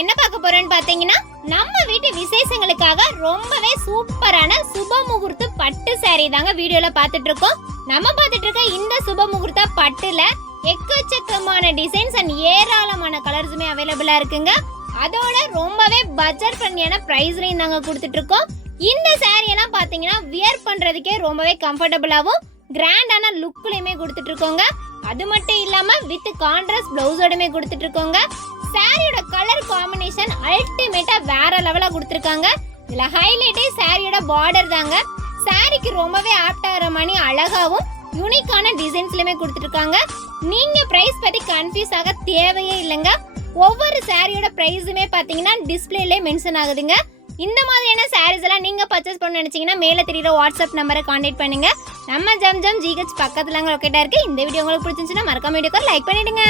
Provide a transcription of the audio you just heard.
என்ன பார்க்க போறோம்னு பாத்தீங்கன்னா நம்ம வீட்டு விசேஷங்களுக்காக ரொம்பவே சூப்பரான சுப முகூர்த்த பட்டு saree தாங்க வீடியோல பார்த்துட்டு இருக்கோம். நம்ம பார்த்துட்டு இருக்க இந்த சுப முகூர்த்த பட்டுல எக்கச்சக்கமான டிசைன்ஸ் அண்ட் ஏராளமான கலர்ஸுமே அவைலபிளா இருக்குங்க. அதோட ரொம்பவே பட்ஜெட் ஃப்ரெண்ட்லியான பிரைஸ்லயும் தாங்க கொடுத்துட்டு இருக்கோம். இந்த saree எல்லாம் பாத்தீங்கன்னா வியர் பண்றதுக்கே ரொம்பவே கம்ஃபர்டபுளாவும் கிராண்டான லுக்லயுமே கொடுத்துட்டு இருக்கோங்க. அது மட்டும் இல்லாம வித் கான்ட்ராஸ்ட் பிளவுஸோடமே கொடுத்துட்டு இருக்கோங்க. சாரியோட கலர் காம்பினேஷன் அல்டிமேட்டா வேற லெவலா கொடுத்துருக்காங்க. இதுல ஹைலைட்டே சாரியோட பார்டர் தாங்க. சாரிக்கு ரொம்பவே ஆப்ட் ஆகிற மாதிரி அழகாவும் யூனிக்கான டிசைன்ஸ்லயுமே கொடுத்துருக்காங்க. நீங்க பிரைஸ் பத்தி கன்ஃபியூஸ் ஆக தேவையே இல்லைங்க. ஒவ்வொரு சாரியோட பிரைஸுமே பாத்தீங்கன்னா டிஸ்பிளேல மென்ஷன் ஆகுதுங்க. இந்த மாதிரியான சாரீஸ் எல்லாம் நீங்க பர்ச்சேஸ் பண்ண நினைச்சீங்கன்னா மேல தெரியுற வாட்ஸ்அப் நம்பரை கான்டாக்ட் பண்ணுங்க. நம்ம ஜம் ஜம் ஜிஹெச் பக்கத்துல லொக்கேட்டா இருக்கு. இந்த வீடியோ உங்களுக்கு பிடிச்சிருந்துச்சுன்னா மறக்காம வீடியோக்கு லைக் பண்ணிடுங்க.